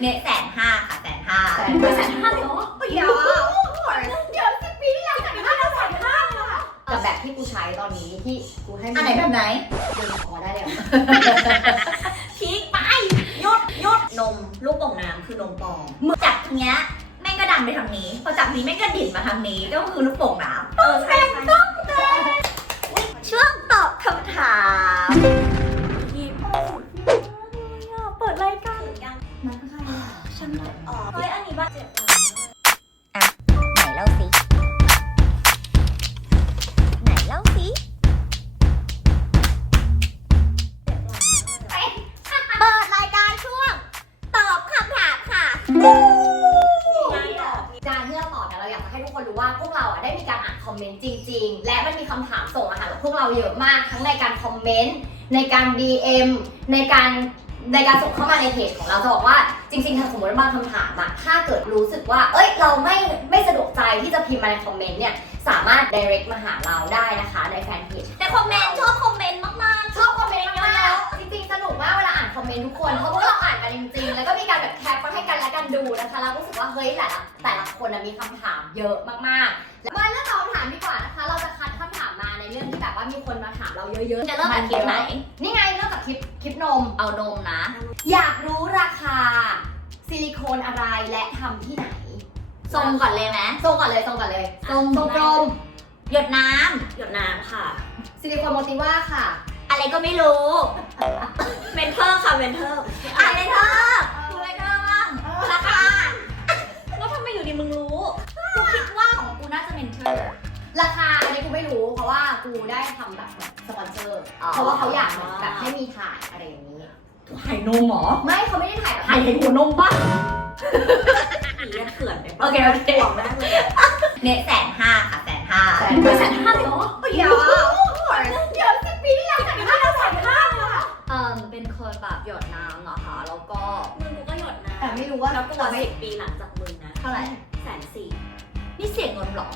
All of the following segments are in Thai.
เน็ตแสนห้าค่ะแสนห้าแสนแสนห้าเลยเหรอเดี๋ยวเดี๋ยวสิบปีที่แล้วแสนห้าแล้วแสนห้าเลยอะแต่แบบที่กูใช้ตอนนี้ที่กูให้อันไหนแบบไหนเดินคอได้เลยอะพีคไปหยุดหยุดนมลูกโป่งน้ำคือนมปลอมมือจับตรงเนี้ยแม่งก็ดันไปทางนี้ พอจับนี้แม่งก็ดิ่นมาทางนี้ก็คือลูกโป่งน้เออใช่ใช่ เราเยอะมากทั้งในการคอมเมนต์ในการ DM ในการในการส่งเข้ามาในเพจของเราจะบอกว่าจริงๆถ้าสมมติว่าบางคำถามอะถ้าเกิดรู้สึกว่า เอ้ยเราไม่ไม่สะดวกใจที่จะพิมพ์มาในคอมเมนต์เนี่ยสามารถ direct มาหาเราได้นะคะในแฟนเพจแต่คอมเมนต์ชอบคอมเมนต์มากชอบคอมเมนต์มากๆจริงๆสนุกมากเวลาอ่านคอมเมนต์ทุกคนเพราะพวกเราอ่านกันจริงๆ แล้วก็มีการแบบแคปมาให้กันและกันดูนะคะแล้วรู้สึกว่าเฮ้ยแต่ละแต่ละคนน่ะมีคำถามเยอะมากๆแล้วมาเรื่อง เราเยอะๆจะเริ่มจากคลิปไหนๆนี่ไงเริ่มจากคลิปคลิปนม เอานมนะ อยากรู้ราคา ซิลิโคนอะไรและทำที่ไหนทรงก่อนเลยไหมทรงก่อนเลยทรงก่อนเลยทรงทรงกลมหยดน้หยดน้ำค่ะ ซิลิโคนโมติว่าค่ะำอะไรก็ไม่รู้เมนเทอร์ค่ะเมนเทอร์อะไรเธอดูอะไรเธอบ้างราคาแล้วทำไมอยู่ดีมึงรู้กูคิดว่าของกูน่าจะเป็นเธอราคาอันนี้กูไม่รู้เพราะว่ากูได้ทำแบบ สปอนเซอร์อ๋อ เพราะว่าเขาอยากเหมือนแบบให้มีถ่ายอะไรอย่างนี้ ถ่ายนมเหรอไม่เขาไม่ได้ถ่ายแบบถ่ายเห็นหัวนมป่ะผียันเขื่อนไปโอเคโอเคบอกได้เลยเน็ตแสนห้าค่ะแสนห้าแสนแสนห้าเลยเหรอเดี๋ยวเดี๋ยวสิบปีที่แล้วแสนห้าแล้วแสนห้าเลยอะเอ่อเป็นคนแบบหยดน้ำเหรอคะแล้วก็มึงกูก็หยดน้ำแต่ไม่รู้ว่าแล้วกูว่าสิบปีหลังจากมึงนะเท่าไหร่แสนสี่นี่เสียเงินเหรอ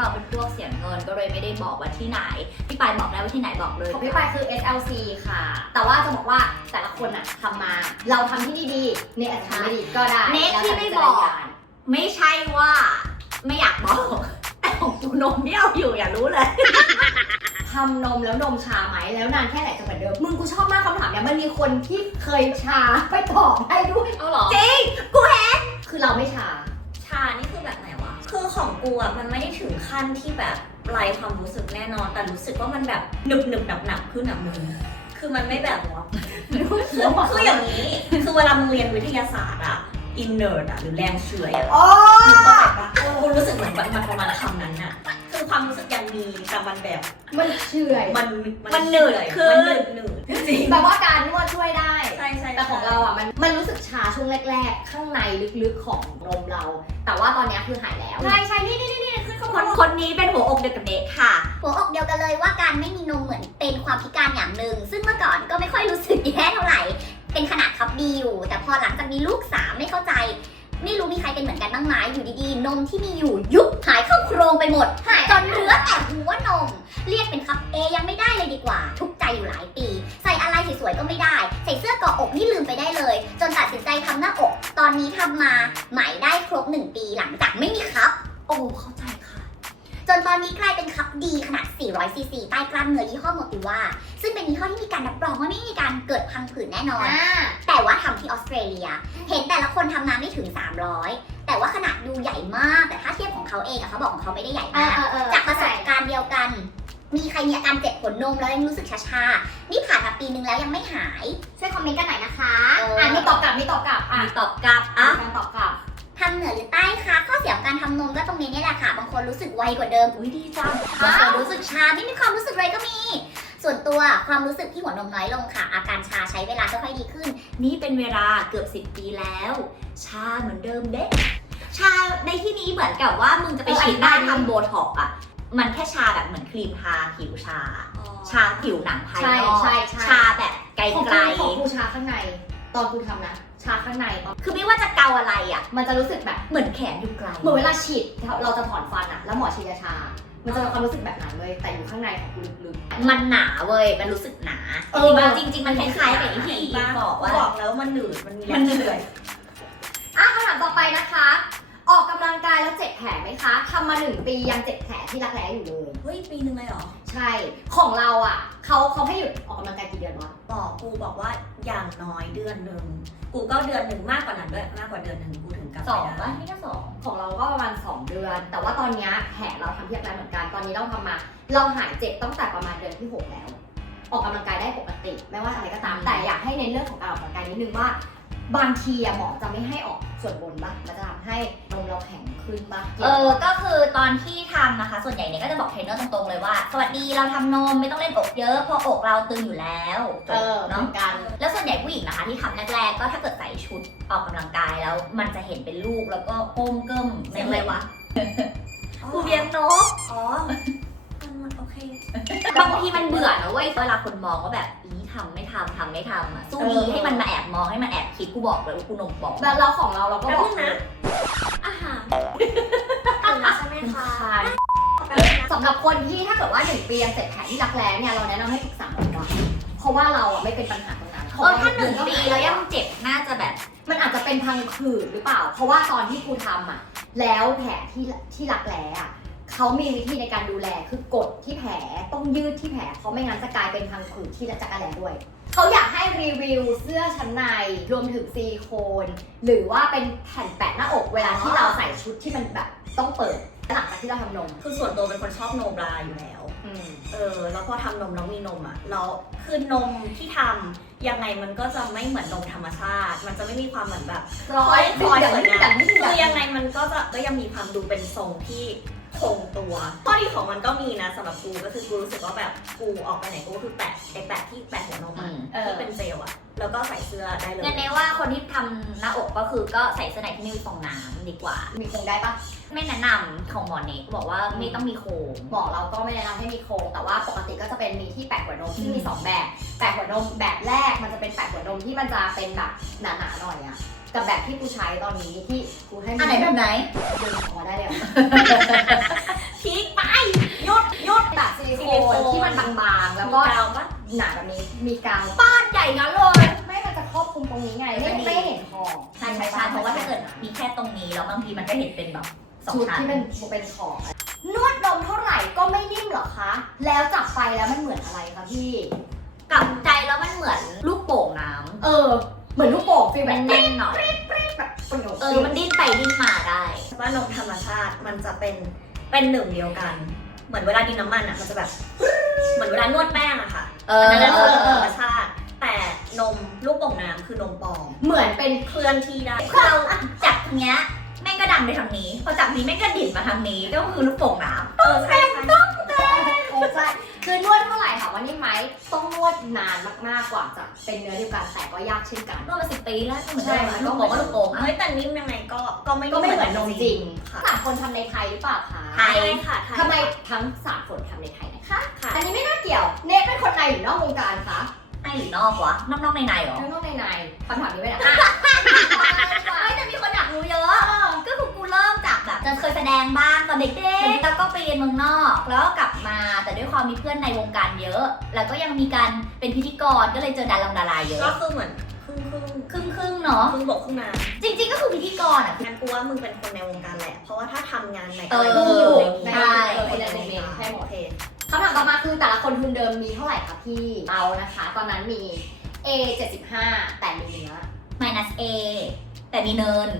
เพราะฉะนั้นพวกเราเป็นพวกเสียเงินก็เลยไม่ได้บอกว่าที่ไหน พี่ปายบอกได้ว่าที่ไหนบอกเลย ของพี่ปายคือ SLC ค่ะ แต่ว่าจะบอกว่าแต่ละคนอะทำมา เราทำที่นี่ดีเนทอาจจะทำไม่ดีก็ได้เน็ตแล้วที่แต่ไม่วิจารบอกณญาณไม่ใช่ว่าไม่อยากบอกแต่ของกูนมเบี้ยวอยู่อย่ารู้เลยทำนมแล้วนมชาไหมแล้วนานแค่ไหนจะเหมือนเดิม มึงกูชอบมากคำถามเนี้ยมันมีคนที่เคยชาไปตอบได้ด้วยเอาเหรอจริงกูเห็นคือเราไม่ชาชา ของกูอะมันไม่ได้ถึงขั้นที่แบบไร้ความรู้สึกแน่นอน แต่รู้สึกว่ามันแบบหนึบหนึบหนับหนับขึ้นอะมึงคือมันไม่แบบว่าคืออย่างนี้ คือเวลามึงเรียนวิทยาศาสตร์อะอินเนอร์อะหรือแรงเฉื่อยอะอ๋อมึงเข้าใจปะกูรู้สึกเหมือนมันประมาณคำนั้นอะ คือความรู้สึกยังมีแต่มันแบบ มันเฉื่อยมันมันหนืดเฉื่อยขึ้นมันหนืดหนืดจริงแบบว่าการนวดช่วยได้ ใช่ใช่แต่ของเราอะมันมันรู้สึกชาช่วงแรก ๆ ข้างในลึกๆของนมเรา แต่ว่าตอนเนี้ยคือหายแล้ว ใช่ใช่นี่นี่นี่ขึ้นข้างคบนนคนนี้เป็นหัวอกเดียวกับเด็กค่ะ หัวอกเดียวกันเลยว่าการไม่มีนมเหมือนเป็นความพิการอย่างหนึ่ง ซึ่งเมื่อก่อนก็ไม่ค่อยรู้สึกแย่เท่าไหร่ เป็นขนาดคับดีอยู่ แต่พอหลังจากมีลูกสามไม่เข้าใจ ไม่รู้มีใครเป็นเหมือนกันบ้างไหมอยู่ดีๆ นมที่มีอยู่ยุบหายเข้าโครงไปหมด หายจนเหลือแต่หัวนม เรียกเป็นคับเอยังไม่ได้เลยดีกว่า ทุกใจอยู่หลายปี ใส่อะไรสวยๆก็ไม่ได้ ใส่เสื้อเกาะอกนี่ลืมไปได้เลย จนตัดสินใจทำหน้าอก ตอนนี้ทำมาใหม่ได้ครบหนึ่งปีหลังจากไม่มีครับ โอ้เข้าใจ จนตอนนี้กลายเป็นคัพดีขนาด 400 ซีซีใต้กล้ามเนื้อยี่ห้อโมติว่า ซึ่งเป็นยี่ห้อที่มีการรับรองว่าไม่มีการเกิดพังผืดแน่นอน แต่ว่าทำที่ออสเตรเลีย เห็นแต่ละคนทำน้ำไม่ถึง 300 แต่ว่าขนาดดูใหญ่มาก แต่ถ้าเทียบของเขาเองอะเขาบอกของเขาไม่ได้ใหญ่มากจากประสบการณ์เดียวกันมีใครมีอาการเจ็บขนนมแล้วยังรู้สึกชาๆนี่ผ่านมาปีนึงแล้วยังไม่หาย ช่วยคอมเมนต์กันหน่อยนะคะ อะมีตอบกลับมีตอบกลับอะมีตอบกลับอะมีการตอบกลับ ทำเหนือหรือใต้คะข้อเสียของการทำนมก็ตรงนี้นี่แหละค่ะ บางคนรู้สึกไวกว่าเดิม อุ้ยดีจังบางคนรู้สึกชาไม่มีความรู้สึกเลยก็มี ส่วนตัวความรู้สึกที่หัวนมน้อยลงค่ะ อาการชาใช้เวลาค่อยๆดีขึ้น นี่เป็นเวลาเกือบสิบปีแล้ว ชาเหมือนเดิมเด็กชาในที่นี้เหมือนกับว่ามึงจะไปฉีดหน้าทำโบท็อกซ์อะมันแค่ชาแบบเหมือนครีมทาผิวชา ชาผิวหนังภายนอกใช่ใช่ใช่ชาแบบไกลของไกลกูของกูชาข้างใน ตอนกูทำนะ ชาข้างในตอนคือไม่ว่าจะเกาอะไรอะ มันจะรู้สึกแบบเหมือนแขนอยู่ไกลเหมือนเวลาฉีดเราจะถอนฟันอะแล้วหมอฉีดยาชา มันจะมีความรู้สึกแบบนั้นเลย แต่อยู่ข้างในของกูลึกๆมันหนาเว้ย มันรู้สึกหนา เออ จริงๆจริงๆมันคล้ายๆกับอีที่บ้ามันหนืด มันมีมันเหนื่อยอะคำถามต่อไปนะคะออกกำ ลังกายแล้วเจ็บแผลไหมคะทำมาหนึ่งปียังเจ็บแผลที่รักแร้อยู่เลย เฮ้ยปีหนึ่งเลยเหรอ ใช่ ของเราอะเขาเขาให้หยุดออกกำลังกายกี่เดือนวะบอกกูบอกว่าอย่างน้อยเดือนหนึ่งกูก็เดือนหนึ่งมากกว่านั้นด้วยมากกว่าเดือนหนึ่งกูถึงกลับสไปองได้ป่ะนี่ก็สองของเราก็ประมาณ2เดือน แต่ว่าตอนเนี้ยแผลเราทำที่รักแร้เหมือนกัน ตอนนี้เราทำมา เราหายเจ็บตั้งแต่ประมาณเดือนที่6แล้ว ออกกำลังกายได้ปกติ ไม่ว่าอะไรก็ตาม แต่อยากให้เน้นเรื่องของการออกกำลังกายนิดนึงว่า บางทีอะหมอจะไม่ให้ออกส่วนบนปะมันจะทำให้นมเราแข็งขึ้นปะเออ ก็คือตอนที่ทำนะคะ ส่วนใหญ่เนี่ยก็จะบอกเทรนเนอร์ตรงๆเลยว่า สวัสดีเราทำนมไม่ต้องเล่นอกเยอะเพราะอกเราตึงอยู่แล้วจเอบอเหมืเนาะอนกัน แล้วส่วนใหญ่ผู้หญิงนะคะที่ทำแรกๆก็ถ้าเกิดใส่ชุดออกกำลังกายแล้ว มันจะเห็นเป็นลูกแล้วก็ก้มเกิ้มเสียงอะไรวะกูเลี้ยงนก อ๋อมันโอเค บางทีมันเบื่อนะเว้ยเวลาคนมองว่าแบบอี ทำไม่ทำทำไม่ทำอะสู้ดีเออให้มันมาแอบมองให้มันแอบคิดกูบอกเลยว่ากูนมบอกแล้วเราของเราเราก็แป๊บบอนึกงนะอาหารถึงแล้วใช่ไหมคะทานสำหรับคนที่ถ้าเกิดว่าหนึ่งปียังเจ็บแผลที่รักแร้เนี่ยเราแนะนำให้ปรึกษาหมอก่อนเพราะว่าเราอะไม่เป็นปัญหาตรงนั้นเออถ้าหนึ่งปีแล้วยังเจ็บน่าจะแบบ มันอาจจะเป็นพังผืดหรือเปล่า เพราะว่าตอนที่ครูทำอะแล้วแผลที่ที่รักแร้อะ เขามีวิธีในการดูแลคือกดที่แผลต้องยืดที่แผลเพราะไม่งั้นจะกลายเป็นพังผืดที่จักรแร้ด้วย เขาอยากให้รีวิวเสื้อชั้นในรวมถึงซิลิโคน หรือว่าเป็นแผ่นแปะหน้าอกเวลาที่เราใส่ชุดที่มันแบบต้องเปิดหลังจากที่เราทำนม คือส่วนตัวเป็นคนชอบโนบราอยู่แล้ว อืม เออ แล้วพอทำนมแล้วมีนมอะแล้วคือนมที่ทำยังไงมันก็จะไม่เหมือนนมธรรมชาติ มันจะไม่มีความเหมือนแบบ ร้อยคอยเดี๋ยวสวยนี้งาแต่มนี่คือยังไงมันก็จะก็ยังมีความดูเป็นทรงที่ คงตัวข้อดีของมันก็มีนะสำหรับกูก็คือกูรู้สึกว่าแบบกูออกไปไหนกูก็คือแปะไอ้แปะที่แปะหัวนมอะเออที่เป็นเจลอะแล้วก็ใส่เสื้อได้เลยงั้นเนว่าคนที่ทำหน้าอกก็คือก็ใส่เสื้อในที่ไม่มีฟองน้ำดีกว่า มีโครงได้ปะไม่แนะนำของหมอเนกบอกว่าไม่ต้องมีโครงหมอเราก็ไม่แนะนำให้มีโครงแต่ว่าปกติก็จะเป็นมีที่แปะหัวนมซึ่งมีสองแบบ แปะหัวนมแบบแรกมันจะเป็นแปะหัวนมที่มันจะเป็นแบบหนาๆหน่อยอะ กับแบบที่กูใช้ตอนนี้ที่กูให้อันไหนแบบไหนดึงออกมาได้เลยอะพีคไปหยุดหยุดแบบซิลิซิโคลิโคนนที่มันบางๆ แล้วก็กาวปะหนาแบบนี้มีกาวบ้านใหญ่งั้นเลย ไม่มันจะครอบคลุมตรงนี้ไง ไม่ไม่เห็นคอใช่ใช่ใช่เพราะว่าถ้าเกิดมีแค่ตรงนี้แล้วบางทีมันก็เห็นเป็นแบบสองชุดชั้นที่เป็นเป็นขอบนวดนมเท่าไหร่ก็ไม่นิ่มหรอคะ แล้วจับไปแล้วมันเหมือนอะไรคะพี่กลับใจแล้วมันเหมือนลูกโป่งน้ำเออเห มือนลูกโป่งฟีลมัแบนบเด้งหน่อย แบบปนเออ มันดิ้นไปดิ้นมาได้ว่านมธรรมชาติมันจะเป็นเป็นหนึ่งเดียวกัน เหมือนเวลาดินน้ำมันอะมันจะแบบ เหมือนเวลานวดแป้งอะค่ะเออัอนนั้นคือนมธรรมชาติ แต่นมลูกโป่งน้ำคือนมปลอมเหมือนเป็นเคลื่อนที่ได้คือเราจับทางเนี้ยแม่งก็ดันไปทางนี้พอจับนี้แม่งก็ดิ่นมาทางนี้ก็คือลูกโป่งน้เออใช่ใช่เออใช่คือ นวดเท่า ไหร่ค่ะว่านี่ไหมต้องนวดนานมากๆกว่าจะเป็นเนื้อเดียวกันแต่ก็ยากเช่นกันำนวดมาสิบปีแล้วก็เหมือนใช่เดิมอะลูกโป่งก็ลูกโป่งอะเฮ้ยแต่นิ่มยังไงก็ก็ไม่ก็ไม่เหมือนนมจริงค่ะสามคนทำในไทยหรือเปล่าคะไทยค่ะไทยทำไมทั้งสามคนทำในไทยนะคะค่ะอันนี้ไม่น่าเกี่ยว เนทเป็นคนในหรือนอกวงการคะในหรือนอกวะนอกนอกในในเหรอทั้งนอกในในคำถามนี้ไม่ได้อะไม่แต่มีคนอยากรู้เยอะก็คือกูเริ่ม จากแบบจะเคยแสดงบ้างตอนเด็กๆแล้วก็ไปเรียนเมืองนอก แล้วก็กลับมาแต่ด้วยความมีเพื่อนในวงการเยอะ แล้วก็ยังมีการเป็นพิธีกรก็เลยเจอดาราดาราเยก็อะคือเหมือนครึ่งครึ่งครึ่งครึ่งๆเนาะครึ่งบกครึ่งน้จริง ๆ ก็คือพิธีกรอะำงั้นกูว่ามึงเป็นคนในวงการแหละ เพราะว่าถ้าทำงานไหนเอออะไรที่อยู่ในนี้ใช่เออเป็นในเมนใช่หมโอดเคคำถามต่อมาคือแต่ละคนทุนเดิมมีเท่าไหร่คะพี่เอานะคะ ตอนนั้นมี A 75แต่มีเนื้อ minus A แต่มีเนิน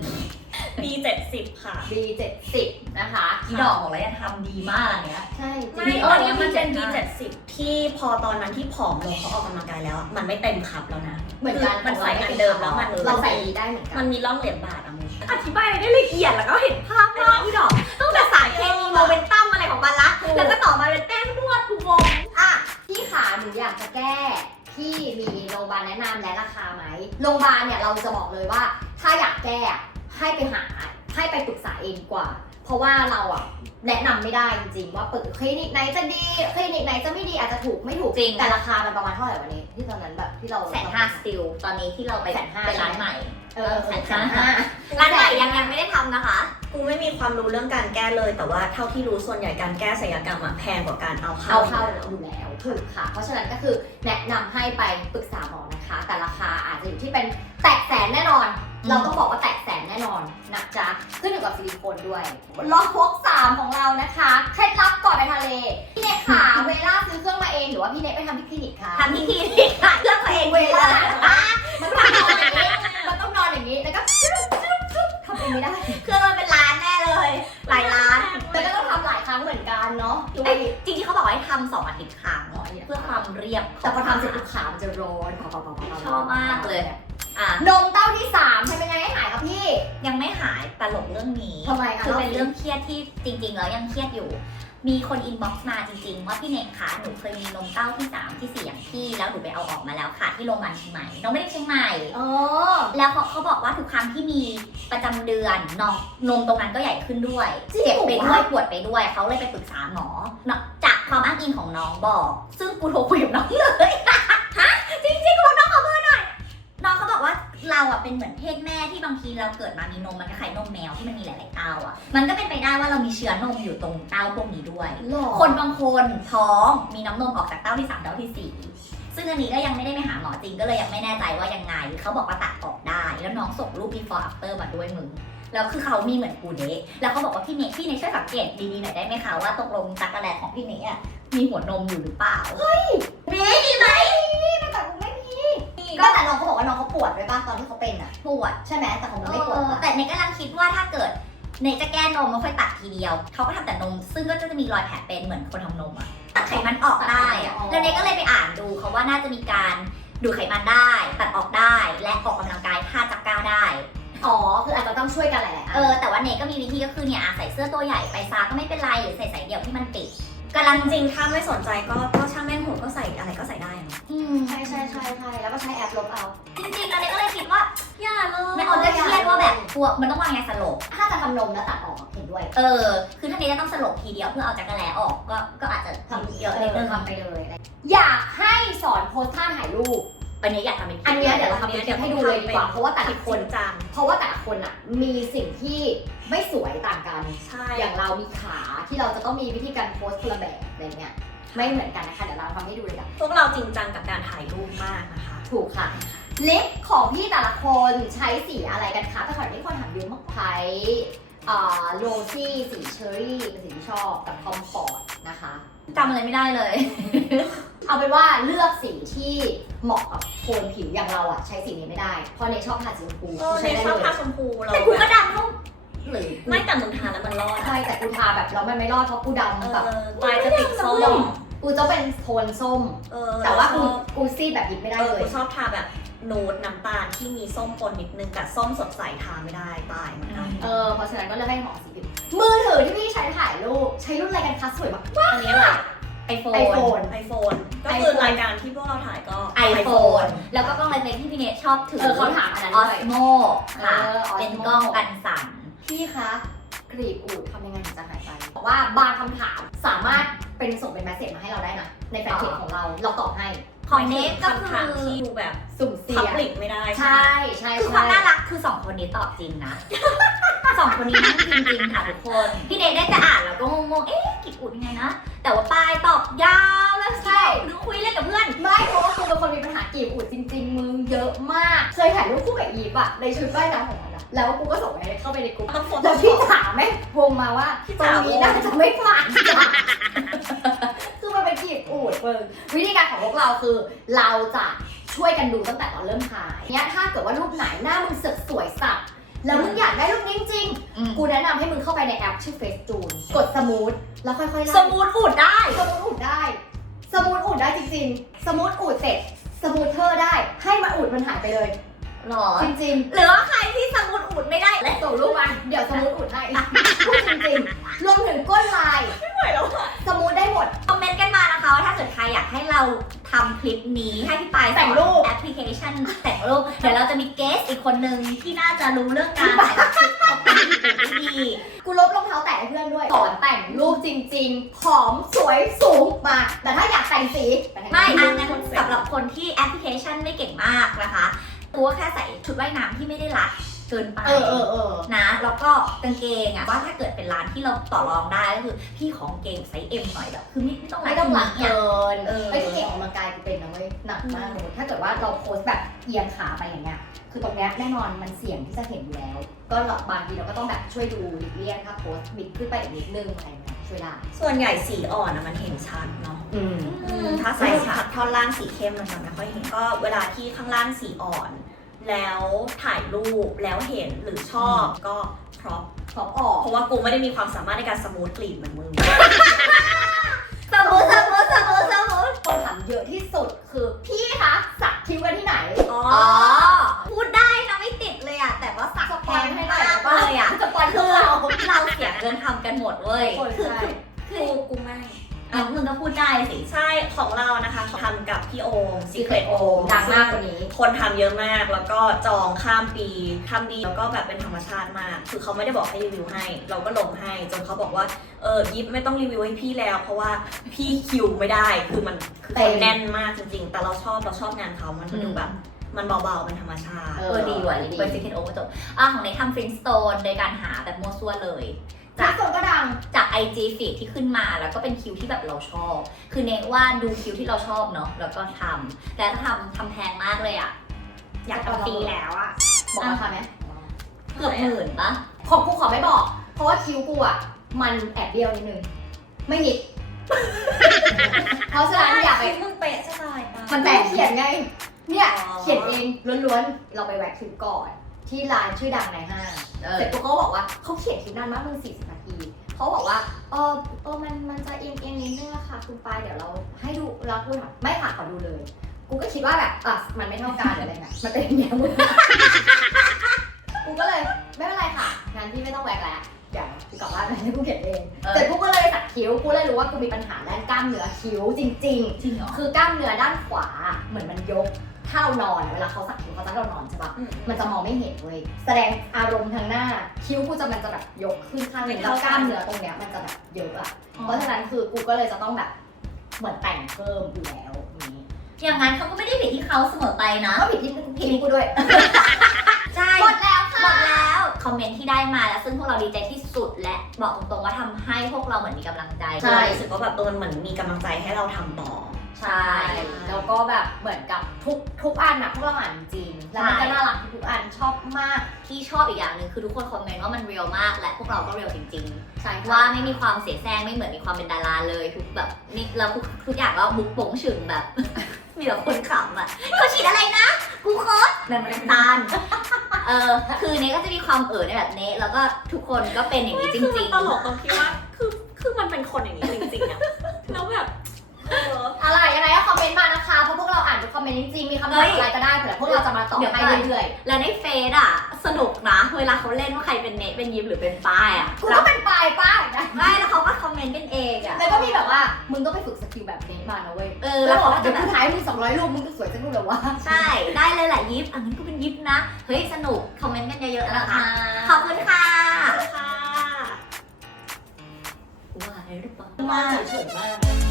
ปีเจ็ดสิบค่ะ B 70 นะคะที่ดอกบอกแล้วจะทำดีมากอันเนี้ย ใช่ไม่มีตอนนี้เออมันเป็นมีปีเจ็เจ็ดดสิบที่พอตอนนั้นที่ผอมลงเขาออกกำลังกายแล้วอะมันไม่เต็มคับแล้วนะเหมือนกันคือมันใส่อันเดิมแล้วมันเราใส่ดีได้เหมือนกัมันนมีร่องเหลี่ยมบาดอะมึงอธิบายได้ละเอียดแล้วก็เห็นภาพมากพี่ดอกตั้งแต่สารเคมีโมเมนตัมอะไรของมันละแล้วก็ต่อมาเป็นแป้งนวดกูงงอะพี่ขาหนูอยากจะแก้พี่มีโรงพยาบาลแนะนำและราคาไหม โรงพยาบาลเนี่ยเราจะบอกเลยว่า ถ้าอยากแก้อะ ให้ไปหาให้ไปปรึกษาเองดีกว่า เพราะว่าเราอะแนะนำไม่ได้จริงๆ ว่าเปิดคลินิกไหนจะดีคลินิกไหนจะไม่ดีอาจจะถูกไม่ถูกจริงแต่ราคามันประมาณเท่าไหร่วันนี้ที่ตอนนั้นแบบที่เราแสนห้าสติลตอนนี้ที่เราไปแสนห้าไปร้านใหม่เออแสแสนนห้าห้าร้านใหม่ยังยังไม่ได้ทำนะคะกูไม่มีความรู้เรื่องการแก้เลย แต่ว่าเท่าที่รู้ส่วนใหญ่การแก้ศัลยกรรมอะแพงกว่าการเอาเข้าเอาเข้าอยู่แล้วถูกค่ะ เพราะฉะนั้นก็คือแนะนำให้ไปปรึกษาหมอนะคะ แต่ราคาอาจจะอยู่ที่เป็นแตะแสนแน่นอนอืม เราต้องบอกว่าแตะแสนแน่นอนนะจ๊ะขึ้นอยู่กับซิลิโคนด้วยรอบพกสามของเรานะคะเคล็ดลับก่อนไปทะเลพี่เนทค่ะเวลาซื้อเครื่องมาเองหรือว่าพี่เนทไปทำที่คลินิกคะทำที่คลินิกค่ะเลือกตัวเองเวเวลาลามันต้องนอนอย่างนี้มันต้องนอนอย่างนี้แล้วก็จุ๊บจุ๊บจุ๊บทำเองไม่ได้เครื่องมันเป็นล้านแน่เลย หลายล้านแล้วก็ต้องทำหลายครั้งเหมือนกันเนาะไอ้จริงๆเขาบอกว่าให้ทำสองอาทิตย์ครั้งเพื่อความเรียบแต่พอทำเสร็จปุ๊บขามันจะร้อนชอบมากเลยอะนมเต้า ยังไม่หายตลกเรื่องนี้ทำไมอะคือเป็นเล่าสิเรื่องเครียดที่จริง ๆ แล้วยังเครียดอยู่ มีคนอินบ็อกซ์มาจริงๆว่าพี่เนกคะหนูเคยมีนมเต้าที่3ที่4อย่างพี่แล้วหนูไปเอาออกมาแล้วค่ะ ที่โรงพยาบาลเชียงใหม่น้องไม่ได้เชียงใหม่อ๋อแล้วเขาเขาบอกว่าทุกครั้งที่มีประจำเดือนนองนมตรงนั้นก็ใหญ่ขึ้นด้วยเจ็บไปด้วยปวดไปด้วยเขาเลยไปปรึกษาหมอเนาะจากความอ้างอิงของน้องบอก ซึ่งกูโทรคุยกับน้องเลย อะเป็นเหมือนเพศแม่ที่บางทีเราเกิดมามีนมมันคล้ายๆนมแมวที่มันมีหลายๆเต้าอะ มันก็เป็นไปได้ว่าเรามีเชื้อนมอยู่ตรงเต้าพวกนี้ด้วยหล่อคนบางคนท้องมีน้ำนมออกจากเต้าที่สามเต้าที่สี่ซึ่งอันนี้ก็ยังไม่ได้ไปหาหมอจริงก็เลยยังไม่แน่ใจว่ายังไง เขาบอกว่าตัดออกได้ แล้วน้องส่งรูป before after มาด้วยมึง แล้วคือเขามีเหมือนกูเดะแล้วเขาบอกว่าพี่เนยพี่เนยช่วยสังเกตดีๆหน่อยได้ไหมคะว่าตกลงจักรแลของพี่เนยอะมีหัวนมอยู่หรือเปล่า เฮ้ยเนยมีไหม มีก็แต่น้องเขาบอกว่าน้องเขาปวดด้วยป่ะตอนที่เขาเป็นอะปวดใช่ไหมแต่ของมึงไม่ปวดเออป่ะแต่เนยกำลังคิดว่าถ้าเกิดเนยจะแก้นมแล้วค่อยตัดทีเดียว เขาก็ทำแต่นม ซึ่งก็จะมีรอยแผลเป็นเหมือนคนทำนมอะตัดไขมันออกได้อะแล้วเนยก็เลยไปอ่านดูเขาว่าน่าจะมีการดูดไขมันได้ ตัดออกได้ และออกกำลังกายท่าจักก้าวได้ อ๋อคืออาจจะต้องช่วยกันหลายๆอัน เออแต่ว่าเนยก็มีวิธีก็คือเนี่ยอะใส่เสื้อตัวใหญ่ไปซาก็ไม่เป็นไรหรือใส่สายเดี่ยวที่มันปิด กำลังจริงๆถ้าไม่สนใจก็ก็ช่างแม่งหัวก็ใส่อะไรก็ใส่ได้เนอะอืมใช่ใช่ใช่ใช่แล้วก็ใช้แอปลบเอาจริงๆแล้วเนยก็เลยคิดว่าอย่าเลยไม่เอาจะเครียดว่าแบบกลัวมันต้องวางยาสลบ ถ้าจะทำนมแล้วตัดออกเห็นด้วยเออ คือถ้าเนยจะต้องสลบทีเดียวเพื่อเอาจักรแลออกก็ก็อาจจะทำเยอะนิดนึง ทำไปเลยอะไรอยากให้สอนโพสท่าถ่ายรูป อันนี้อยากทำเป็นคลิปอันเนี้ยเดี๋ยวเราทำเป็นคลิปให้ดูเลยดีกว่าเพราะว่าแต่ละคน จัง เพราะว่าแต่ละคนอะมีสิ่งที่ไม่สวยต่างกัน ใช่ อย่างเรามีขาที่เราจะต้องมีวิธีการโพสคนละแบบอะไรเงี้ยไม่เหมือนกันนะคะเดี๋ยวเราทำให้ดูเลยกันพวกเราจริงจังกับการถ่ายรูปมากนะคะ ถูกค่ะลิปของพี่แต่ละคนใช้สีอะไรกันคะแต่ก่อนที่คนถามเยอะมากใช้อ่าโรซี่สีเชอรี่เป็นสีที่ชอบกับคอมฟอร์ตนะคะ จำอะไรไม่ได้เลย เอาเป็นว่าเลือกสีที่เหมาะกับโทนผิวอย่างเราอะใช้สีนี้ไม่ได้ เพราะในชอบทาสีชมพูเออในใช้ได้ชอบเลทายชมพูเราแต่กูก็ดำนุ่มหรือไม่แต่มึงทาแล้วมันรอดใช่แต่กูทาแบบแล้วมันไม่รอดเพราะกูเอดำแบบอปลายจะติดส้มกูจะเป็นโทนส้ม เออแต่ว่ากูชอบกูซีดแบบยิบไม่ได้เออเลย กูชอบทาแบบนูดน้ำตาลที่มีส้มปนนิดนึงแต่ส้มสดใสทาไม่ได้ตายเหมือนกัน เออเพราะฉะนั้นก็เลือกให้เหมาะสีผิว มือถือที่พี่ใช้ถ่ายรูปใช้รุ่นอะไรกันคะสวยมากอันนี้แหละไอโฟนไอโฟนไอโฟนก็คือรายการที่พวกเราถ่ายก็ไอโฟนแล้วก็กล้องเลนส์ที่พี่เนทชอบถือเออเขาถามอันนั้นออด้วย สโมค่ะ เออ Osmo เป็นกล้องกันสั่น พี่คะกรีบอูดทำยังไงถึงจะหายไปบอกว่าบางคำถามสามารถเป็นส่งเป็นแมสเซจมาให้เราได้นะในแฟนเพจของเราเราตอบให้ ของเนทก็คำคืถามอที่ดูแบบสุ่มเสี่พัยบงลิกไม่ได้ใช่ใช่คือคใช่วามน่ารักคือสองคนนี้ตอบจริงนะ สองคนนี้นั่งจริงๆค่ะทุกคน พี่เนทได้แต่อ่านแล้วก็งงๆ เอ๊ะกิดอุดยังไงนะ แต่ว่าปายตอบยาวแล้วใช่นึกคุยเล่นกับเพื่อน ไม่เพราะว่ากูเป็นคนมีปัญหากรีบอูดจริง ๆ มึงเยอะมาก เคยถ่ายรูปคู่กับอีฟอะในชุดว่ายน้ำของมันอะแล้วกูก็ส่งไปเข้าไปในกลุ่มต้องโฟแล้วพี่ถามไหมวงมาว่าพี่ตรจ๋างนี้น่าจะไม่ผ่านจ้ะคือมันเป็นกรีบอูดเบิงวิธีการของพวกเราคือ เราจะช่วยกันดูตั้งแต่ตอนเริ่มถ่ายเนี้ยถ้าเกิดว่ารูปไหนหน้ามึงเสอกสวย เข้าไปในแอปชื่อ FaceTune กดสมูทแล้วค่อยๆไล่สมูทอุดได้ สมูทอุดได้ สมูทอุดได้จริงๆ สมูทอุดเสร็จ สมูทเทอร์ได้ ให้มันอุดมันหายไปเลย หรอ จริงหรือว่าใครที่สมูทอุดไม่ได้เลยๆส่งรูปมา เดี๋ยวสมูทอุดให้พูดจริงๆ รวมถึงก้นลาย ไม่ไหวแล้วอะสมูทได้หมด คอมเมนต์กันมานะคะว่าถ้าเกิดใครอยากให้เรา ทำคลิปนี้ให้พี่ปายสอนแต่งรูปแอปพลิเคชันแต่งรูป เดี๋ยวเราจะมีเกสอีกคนนึงที่น่าจะรู้เรื่องการแต่งรูปของคนที่ถูกที่ดีกูลบรองเท้าแตะให้เพื่อนด้วยสอนแต่งรูปจริงๆผอมสวยสูงมา แต่ถ้าอยากแต่งสีปทางไม่นี้อันนั้นสำหรับคนที่แอปพลิเคชันไม่เก่งมากนะคะตัวแค่ใส่ชุดว่ายน้ำที่ไม่ได้รัด เกินไปเออเออเออนะแล้วก็กางเกงอะว่าถ้าเกิดเป็นร้านที่เราต่อรองได้ก็คือพี่ของเกงไซส์เอ็มหน่อยแบบคือไม่ไม่ต้องไม่ต้องหลักเยเกินเออไอ้ที่เก่งออกกำลังกายกูเป็นนะเว้ยหนักมากเลยถ้าเกิดว่าเราโพสต์แบบเอียงขาไปอย่างเงี้ยคือตรงเนี้ยแน่นอนมันเสี่ยงที่จะเห็นอยู่แล้ว ก็บางทีเราก็ต้องแบบช่วยดูหลีกเลี่ยงถ้าโพสต์บิดขึ้นไปอีกนิดนึงอะไรเงี้ยช่วยได้ส่วนใหญ่สีอ่อนอะมันเห็นชัดเนาะอืมอืมถ้าใส่ชัดท่อนล่างสีเข้มมันจะไม่ค่อยเห็นก็เวลาที่ข้างล่างสีอ่อน แล้วถ่ายรูปแล้วเห็นหรือชอบก็ครอปของออกเพราะว่ากูไม่ได้มีความสามารถในการสมูทกลีบเหมือนมึง สมมติสมมติสมมติสมมติคนถามเยอะที่สุดคือพี่คะสักคิ้วกันที่ไหนอ๋ออ๋อพูดได้นะไม่ติดเลยอะแต่ว่าสักสแพปอยงให้หน่มาอยกเลยอะสปอยคือเราเราเสียเงินทำกันหมดเว้ย คนคือใช่กูกูไม่ อะมึงก็พูดได้สิ ใช่ของเรานะคะทำกับพี่โอมซี Secret เครตโอ Home ดังมากกว่านี้ คนทำเยอะมากแล้วก็จองข้ามปีทำดีแล้วก็แบบเป็นธรรมชาติมาก คือเขาไม่ได้บอกให้รีวิวให้ เราก็ลงให้จนเขาบอกว่าเออยิปไม่ต้องรีวิวให้พี่แล้ว เพราะว่าพี่คิวไม่ได้คือมันคือเต็คมนแน่นมากจริงๆ แต่เราชอบเราชอบงานเขามันดูแบบมันเบาๆเป็นธรรมชาติเอเออดีว่ะดีเป็นซิกเก็ตโอเวอร์จบอะของในทำฟรินสโตนโดยการหาแบบมั่วซั่วเลย จาจากกคนก็ดัง จาก IG feed ที่ขึ้นมาแล้วก็เป็นคิวที่แบบเราชอบ คือเนว่าดูคิวที่เราชอบเนาะแล้วก็ทำแต่ถ้าทำทำแพงมากเลยอะ อยากทำฟรีแล้วอะบอกราคาไหมเกือบหมื่นปะของกูขอไม่บอก เพราะว่าคิ้วกูอะมันแอบเบี้ยวนิดนึง ไม่นิด เพราะฉะนั้นอย่าไปมึงเป๊ะสบายปะมันแต่เขียนไง เนี่ยอ๋อเขียนเองล้วนๆ เราไปแว็กคิ้วก่อน ที่ร้านชื่อดังในห้างเอเสอร็จปุ๊บเขาก็บอกว่าเขาเขียนคิ้วนานมากมึงสี่สิบนาทีเขาบอกว่าเออเออมันมันจะเอียงเอียงนิดนึงอะค่ะคุณปายเดี๋ยวเราให้ดูเราดูหน่อยไม่ค่ะขอดูเลย กูก็คิดว่าแบบอะมันไม่เท่ากันหรืออะไรเงี้ยมันเป็นอย่างเงี้ยมึงกูก็เลยไม่เป็นไรค่ะงั้นพี่ไม่ต้องแว็กแล้วอย่างกูกลับบ้านให้กูเขียนเองเออ เสร็จปุ๊บก็เลยสักคิ้วกูเลยรู้ว่ากูมีปัญหาด้านกล้ามเนื้อคิ้วจริงจริงเหรอๆคือกล้ามเนื้อด้านขวาเหมือนมันยก ถ้าเรานอนอะเวลาเขาสักคิ้วเขาจะให้เรานอนใช่ปะอืมมันจะมองไม่เห็นเว้ยแสดงอารมณ์ทางหน้า คิ้วกูจะมันจะแบบยกขึ้นข้างหนึงไม่แล้วเท่ากันกล้ามเนื้อตรงเนี้ยมันจะแบบเยอะอะเพราะฉะนั้นคือกูก็เลยจะต้องแบบเหมือนแต่งเพิ่มอยู่แล้วอย่างนี้อย่างนั้นเขาก็ไม่ได้ผิดที่เขาเสมอไปนะ ก็ผิดที่ผิดที่กูด้วย ใช่หมดแล้วหมค่ะดแล้ว คอมเมนต์ที่ได้มาแล้ว ซึ่งพวกเราดีใจที่สุดและบอกตรงๆว่าทำให้พวกเราเหมือนมีกำลังใจใช่ รู้สึกว่าแบบเออมันเหมือนมีกำลังใจให้เราทำต่อ ใช่ แล้วก็แบบเหมือนกับทุกทุกอันอะพวกเราอ่านจริง แล้วมันก็น่ารักทุกอันชอบมาก ที่ชอบอีกอย่างหนึ่งคือทุกคนคอมเมนต์ว่ามันเรียลมาก และพวกเราก็เรียลจริงใช่ๆค่ะว่าไม่มีความเสียแซงไม่เหมือนมีความเป็นดาราเลยทุกแบบนี่เราทุกทุกอย่างก็บุกโป่งฉึงแบบ มีแต่คนขำอะเขาฉีดอะไรนะ กูโคตแบบมันตาลเออคือเนก็จะมีความเอ๋อในแบบเนแล้วก็ทุกคนก็เป็นอย่างนี้จคือมัรินงตลกตรงที่ว่าคือคือมันเป็นคนอย่างนี้จริงๆอะแล้วแบบเอออะไรยังไงก็คอมเมนต์มานะคะเพราะพวกเราอ่านทุกคอมเมนต์จริงๆมีคำถามอะไรก็ได้เผื่อพวกเราจะมาตอบให้เรื่อยๆแล้วในเฟซอะ สนุกนะ เวลาเขาเล่นว่าใครเป็นเนเป็นยิปหรือเป็นป้ายอะๆกูแล้ก็วเป็นปลายป้ายนะไม่แล้วเขาก็คอมเมนต์กันเองอะแล้วก็มีแบบว่ามึงต้องไปฝึกสกิลแบบนี้มานะเว้ยเออแล้แล้ววบอกเขาว่าก็เดี๋จะยวแบบกูถ่ายให้มึง200รูปมึงก็สวยจังเลยเหรอวะใช่ได้เลยแหละยิปอะงั้นก็เป็นยิปนะ เฮ้ยสนุกคอมเมนต์กันเยอะๆนะคะขอบคุณค่ะค่ะว่าอะไรหรือเปล่า มาเฉยๆมาก